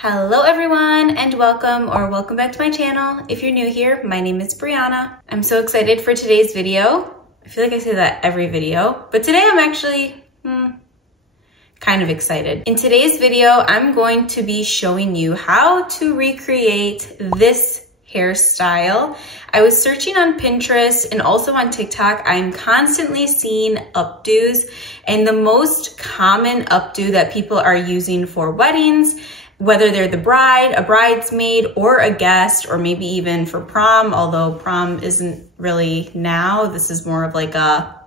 Hello everyone and welcome back to my channel. If you're new here, my name is Brianna. I'm so excited for today's video. I feel like I say that every video, but today I'm actually kind of excited. In today's video, I'm going to be showing you how to recreate this hairstyle. I was searching on Pinterest and also on TikTok. I'm constantly seeing updos, and the most common updo that people are using for weddings, whether they're the bride, a bridesmaid, or a guest, or maybe even for prom, although prom isn't really now. This is more of like a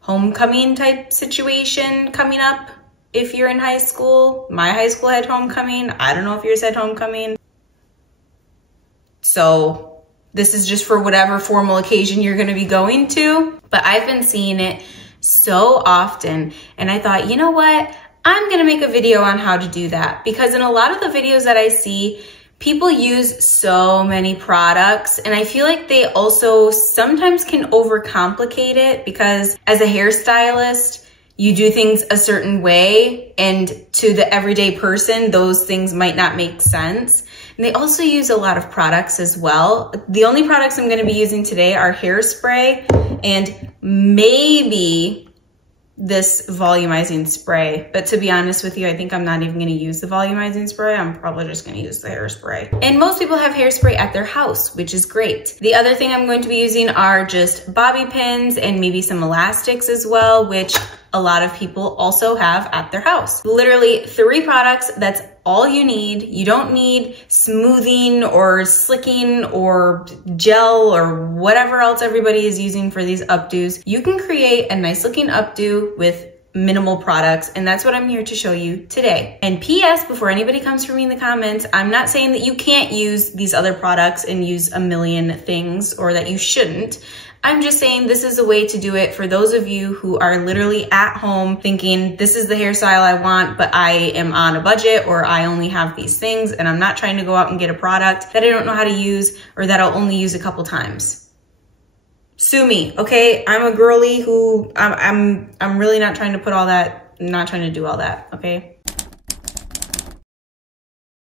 homecoming type situation coming up if you're in high school. My high school had homecoming. I don't know if yours had homecoming. So this is just for whatever formal occasion you're gonna be going to. But I've been seeing it so often, and I thought, you know what? I'm gonna make a video on how to do that, because in a lot of the videos that I see, people use so many products, and I feel like they also sometimes can overcomplicate it, because as a hairstylist, you do things a certain way, and to the everyday person, those things might not make sense. And they also use a lot of products as well. The only products I'm gonna be using today are hairspray and maybe this volumizing spray. But to be honest with you, I think I'm not even gonna use the volumizing spray. I'm probably just gonna use the hairspray. And most people have hairspray at their house, which is great. The other thing I'm going to be using are just bobby pins and maybe some elastics as well, which a lot of people also have at their house. Literally 3 products, that's all you need. You don't need smoothing or slicking or gel or whatever else everybody is using for these updos. You can create a nice looking updo with minimal products, and that's what I'm here to show you today. And PS, before anybody comes for me in the comments, I'm not saying that you can't use these other products and use a million things, or that you shouldn't. I'm just saying this is a way to do it for those of you who are literally at home thinking, this is the hairstyle I want, but I am on a budget, or I only have these things and I'm not trying to go out and get a product that I don't know how to use, or that I'll only use a couple times. Sue me, okay? I'm a girly who, I'm really not trying to put all that, not trying to do all that, okay?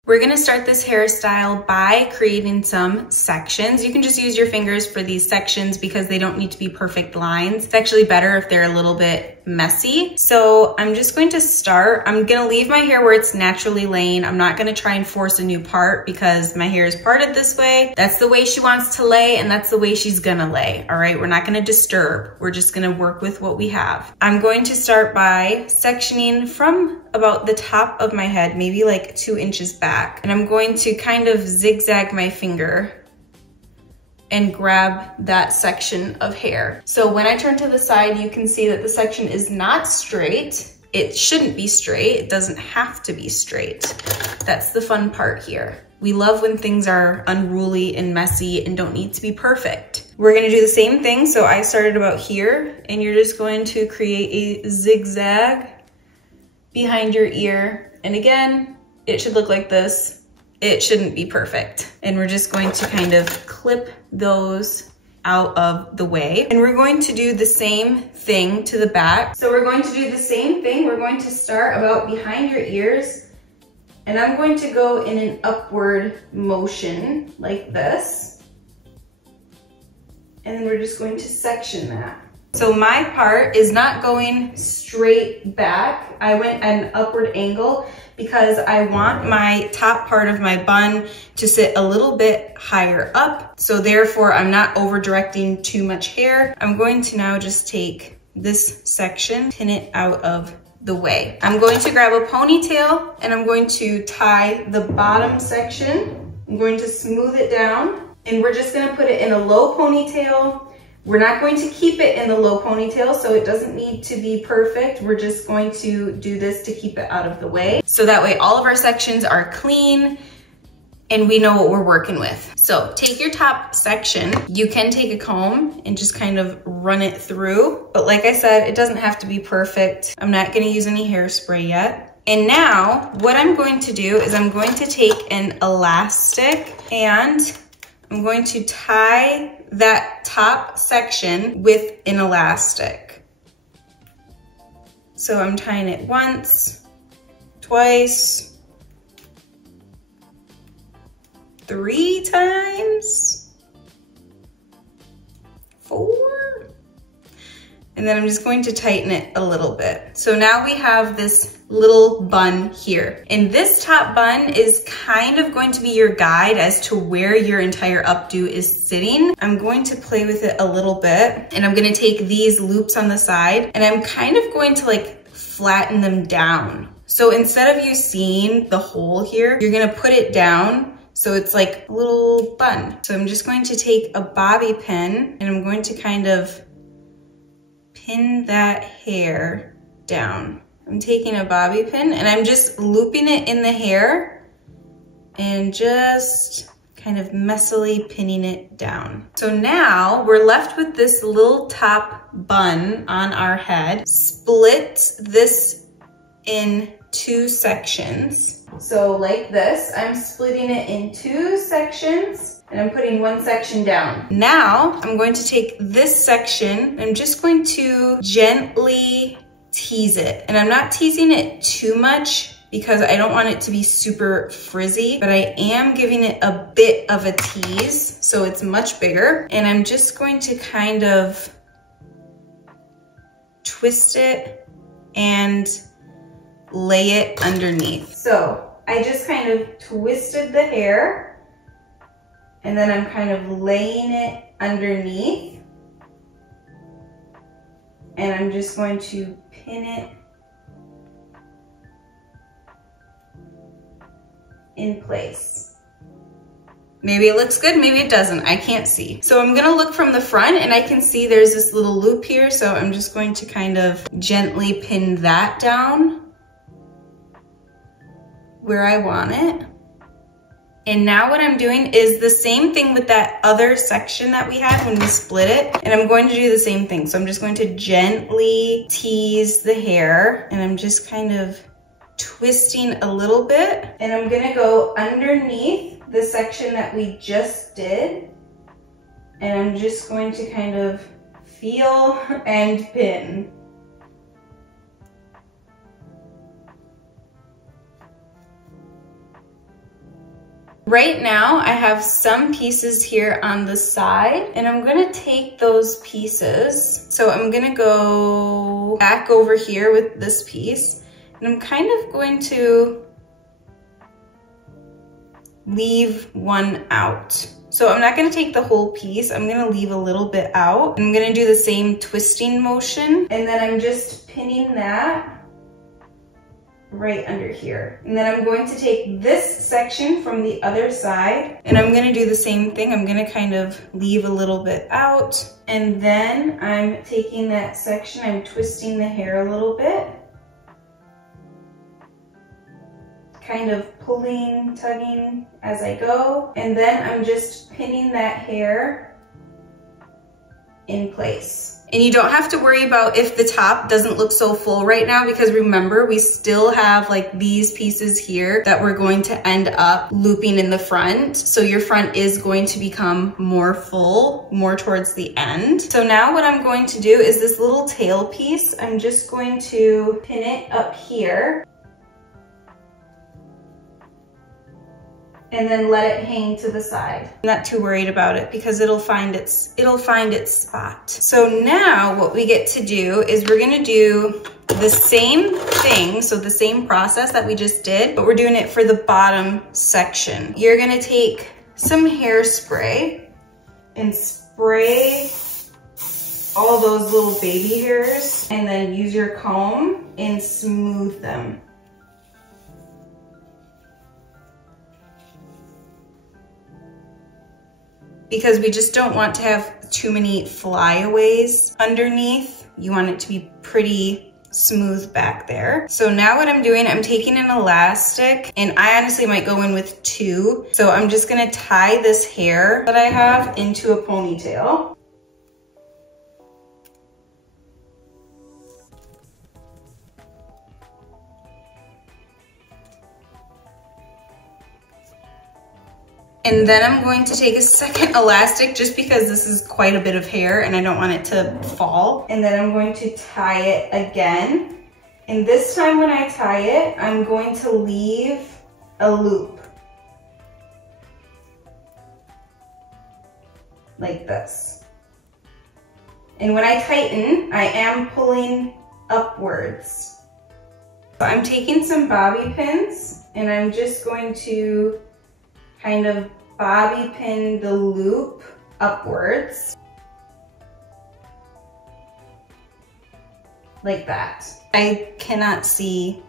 We're gonna start this hairstyle by creating some sections. You can just use your fingers for these sections because they don't need to be perfect lines. It's actually better if they're a little bit messy. So I'm just going to start. I'm gonna leave my hair where it's naturally laying. I'm not gonna try and force a new part because my hair is parted this way. That's the way she wants to lay, and that's the way she's gonna lay, all right? We're not gonna disturb. We're just gonna work with what we have. I'm going to start by sectioning from about the top of my head, maybe like 2 inches back. And I'm going to kind of zigzag my finger and grab that section of hair. So when I turn to the side, you can see that the section is not straight. It shouldn't be straight. It doesn't have to be straight. That's the fun part here. We love when things are unruly and messy and don't need to be perfect. We're gonna do the same thing. So I started about here, and you're just going to create a zigzag behind your ear. And again, it should look like this. It shouldn't be perfect. And we're just going to kind of clip those out of the way. And we're going to do the same thing to the back. So we're going to do the same thing. We're going to start about behind your ears, and I'm going to go in an upward motion like this. And then we're just going to section that. So my part is not going straight back. I went at an upward angle because I want my top part of my bun to sit a little bit higher up. So therefore I'm not over directing too much hair. I'm going to now just take this section, pin it out of the way. I'm going to grab a ponytail, and I'm going to tie the bottom section. I'm going to smooth it down, and we're just gonna put it in a low ponytail. We're not going to keep it in the low ponytail, so it doesn't need to be perfect. We're just going to do this to keep it out of the way. So that way all of our sections are clean and we know what we're working with. So take your top section. You can take a comb and just kind of run it through. But like I said, it doesn't have to be perfect. I'm not gonna use any hairspray yet. And now what I'm going to do is I'm going to take an elastic, and I'm going to tie that top section with an elastic. So I'm tying it once, twice, 3 times, 4. And then I'm just going to tighten it a little bit. So now we have this little bun here. And this top bun is kind of going to be your guide as to where your entire updo is sitting. I'm going to play with it a little bit, and I'm gonna take these loops on the side and I'm kind of going to like flatten them down. So instead of you seeing the hole here, you're gonna put it down so it's like a little bun. So I'm just going to take a bobby pin and I'm going to kind of pin that hair down. I'm taking a bobby pin and I'm just looping it in the hair and just kind of messily pinning it down. So now we're left with this little top bun on our head. Split this in 2 sections. So like this, I'm splitting it in 2 sections. And I'm putting 1 section down. Now I'm going to take this section and I'm just going to gently tease it. And I'm not teasing it too much because I don't want it to be super frizzy, but I am giving it a bit of a tease so it's much bigger. And I'm just going to kind of twist it and lay it underneath. So I just kind of twisted the hair and then I'm kind of laying it underneath. And I'm just going to pin it in place. Maybe it looks good, maybe it doesn't, I can't see. So I'm gonna look from the front and I can see there's this little loop here, so I'm just going to kind of gently pin that down where I want it. And now what I'm doing is the same thing with that other section that we had when we split it. And I'm going to do the same thing. So I'm just going to gently tease the hair and I'm just kind of twisting a little bit. And I'm gonna go underneath the section that we just did. And I'm just going to kind of feel and pin. Right now, I have some pieces here on the side, and I'm gonna take those pieces. So I'm gonna go back over here with this piece, and I'm kind of going to leave one out. So I'm not gonna take the whole piece, I'm gonna leave a little bit out. I'm gonna do the same twisting motion, and then I'm just pinning that right under here. And then I'm going to take this section from the other side and I'm gonna do the same thing. I'm gonna kind of leave a little bit out and then I'm taking that section, I'm twisting the hair a little bit, kind of pulling, tugging as I go, and then I'm just pinning that hair in place. And you don't have to worry about if the top doesn't look so full right now, because remember, we still have like these pieces here that we're going to end up looping in the front. So your front is going to become more full, more towards the end. So now what I'm going to do is this little tail piece, I'm just going to pin it up here and then let it hang to the side. I'm not too worried about it because it'll find its spot. So now what we get to do is we're gonna do the same thing, so the same process that we just did, but we're doing it for the bottom section. You're gonna take some hairspray and spray all those little baby hairs and then use your comb and smooth them. Because we just don't want to have too many flyaways underneath. You want it to be pretty smooth back there. So now what I'm doing, I'm taking an elastic and I honestly might go in with 2. So I'm just gonna tie this hair that I have into a ponytail. And then I'm going to take a second elastic just because this is quite a bit of hair and I don't want it to fall. And then I'm going to tie it again. And this time when I tie it, I'm going to leave a loop. like this. And when I tighten, I am pulling upwards. So I'm taking some bobby pins and I'm just going to kind of bobby pin the loop upwards. Like that. I cannot see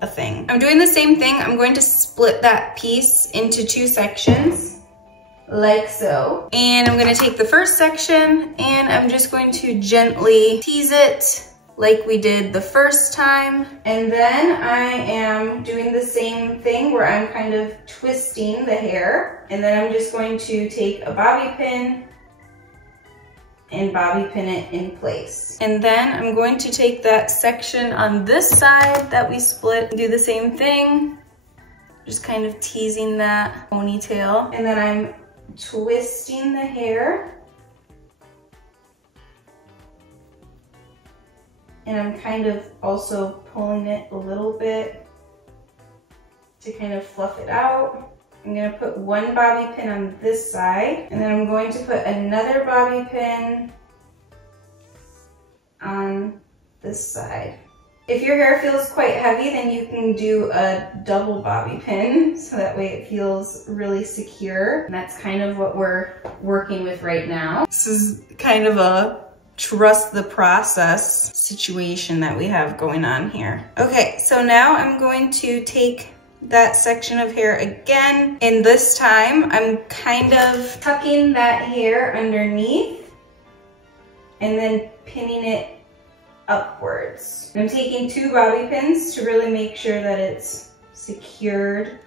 a thing. I'm doing the same thing. I'm going to split that piece into 2 sections, like so. And I'm gonna take the first section and I'm just going to gently tease it like we did the first time. And then I am doing the same thing where I'm kind of twisting the hair. And then I'm just going to take a bobby pin and bobby pin it in place. And then I'm going to take that section on this side that we split and do the same thing. Just kind of teasing that ponytail. And then I'm twisting the hair. And I'm kind of also pulling it a little bit to kind of fluff it out. I'm gonna put 1 bobby pin on this side, and then I'm going to put another bobby pin on this side. If your hair feels quite heavy, then you can do a double bobby pin, so that way it feels really secure. And that's kind of what we're working with right now. This is kind of a trust the process situation that we have going on here. Okay, so now I'm going to take that section of hair again, and this time I'm kind of tucking that hair underneath and then pinning it upwards. I'm taking 2 bobby pins to really make sure that it's secured.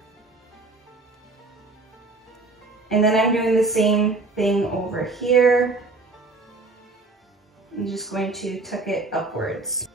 And then I'm doing the same thing over here. I'm just going to tuck it upwards.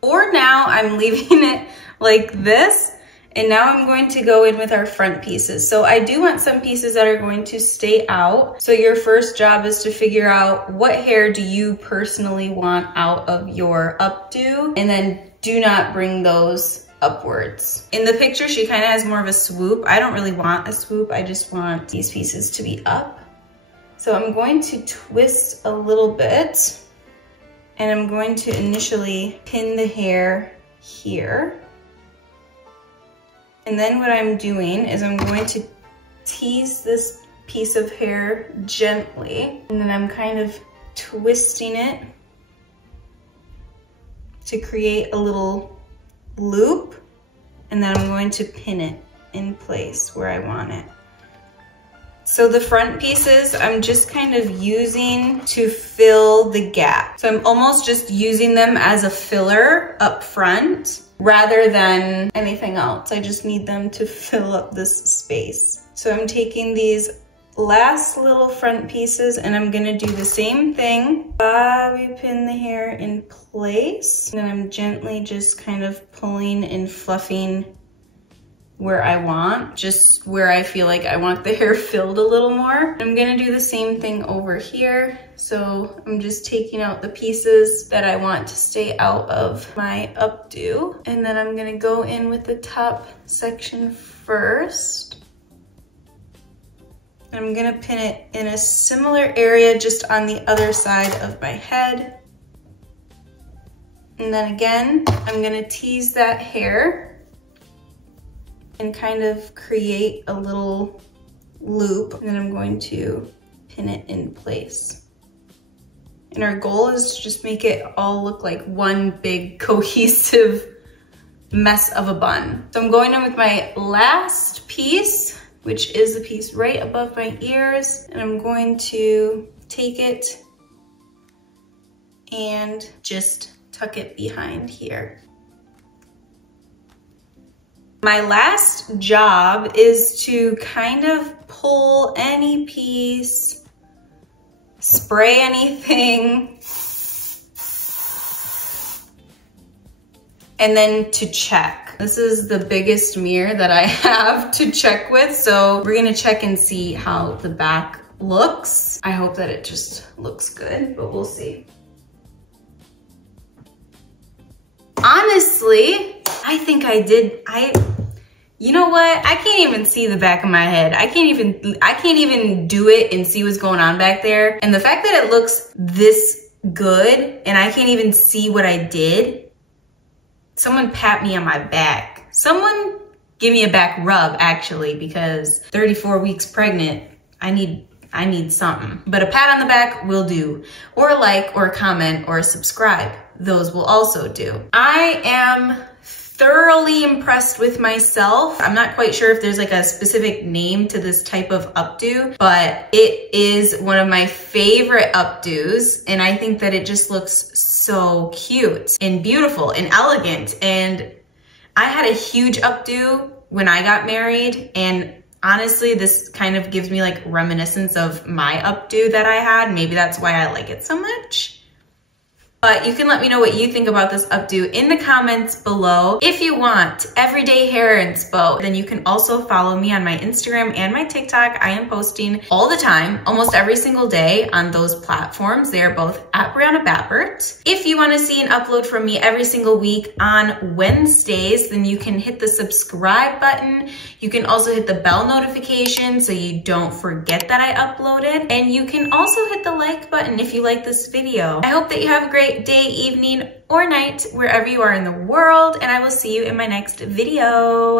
For now, I'm leaving it like this, and now I'm going to go in with our front pieces. So I do want some pieces that are going to stay out. So your first job is to figure out what hair do you personally want out of your updo, and then do not bring those upwards. In the picture, she kind of has more of a swoop. I don't really want a swoop. I just want these pieces to be up. So I'm going to twist a little bit. And I'm going to initially pin the hair here. And then what I'm doing is I'm going to tease this piece of hair gently. And then I'm kind of twisting it to create a little loop. And then I'm going to pin it in place where I want it. So the front pieces, I'm just kind of using to fill the gap. So I'm almost just using them as a filler up front rather than anything else. I just need them to fill up this space. So I'm taking these last little front pieces and I'm gonna do the same thing. Bobby pin the hair in place. And then I'm gently just kind of pulling and fluffing where I want, just where I feel like I want the hair filled a little more. I'm gonna do the same thing over here. So I'm just taking out the pieces that I want to stay out of my updo. And then I'm gonna go in with the top section first. I'm gonna pin it in a similar area just on the other side of my head. And then again, I'm gonna tease that hair and kind of create a little loop. And then I'm going to pin it in place. And our goal is to just make it all look like one big cohesive mess of a bun. So I'm going in with my last piece, which is the piece right above my ears. And I'm going to take it and just tuck it behind here. My last job is to kind of pull any piece, spray anything, and then to check. This is the biggest mirror that I have to check with, so we're gonna check and see how the back looks. I hope that it just looks good, but we'll see. Honestly, I think I did, You know what? I can't even see the back of my head. I can't even do it and see what's going on back there. And the fact that it looks this good and I can't even see what I did, someone pat me on my back. Someone give me a back rub, actually, because 34 weeks pregnant, I need something. But a pat on the back will do. Or a like, or a comment, or a subscribe. Those will also do. I am thoroughly impressed with myself. I'm not quite sure if there's like a specific name to this type of updo, but it is one of my favorite updos. And I think that it just looks so cute and beautiful and elegant. And I had a huge updo when I got married, and honestly, this kind of gives me like reminiscence of my updo that I had. Maybe that's why I like it so much. But you can let me know what you think about this updo in the comments below. If you want everyday hair inspo, then you can also follow me on my Instagram and my TikTok. I am posting all the time, almost every single day on those platforms. They are both at Brianna Bappert. If you want to see an upload from me every single week on Wednesdays, then you can hit the subscribe button. You can also hit the bell notification so you don't forget that I uploaded. And you can also hit the like button if you like this video. I hope that you have a great day, evening, or night, wherever you are in the world, and I will see you in my next video.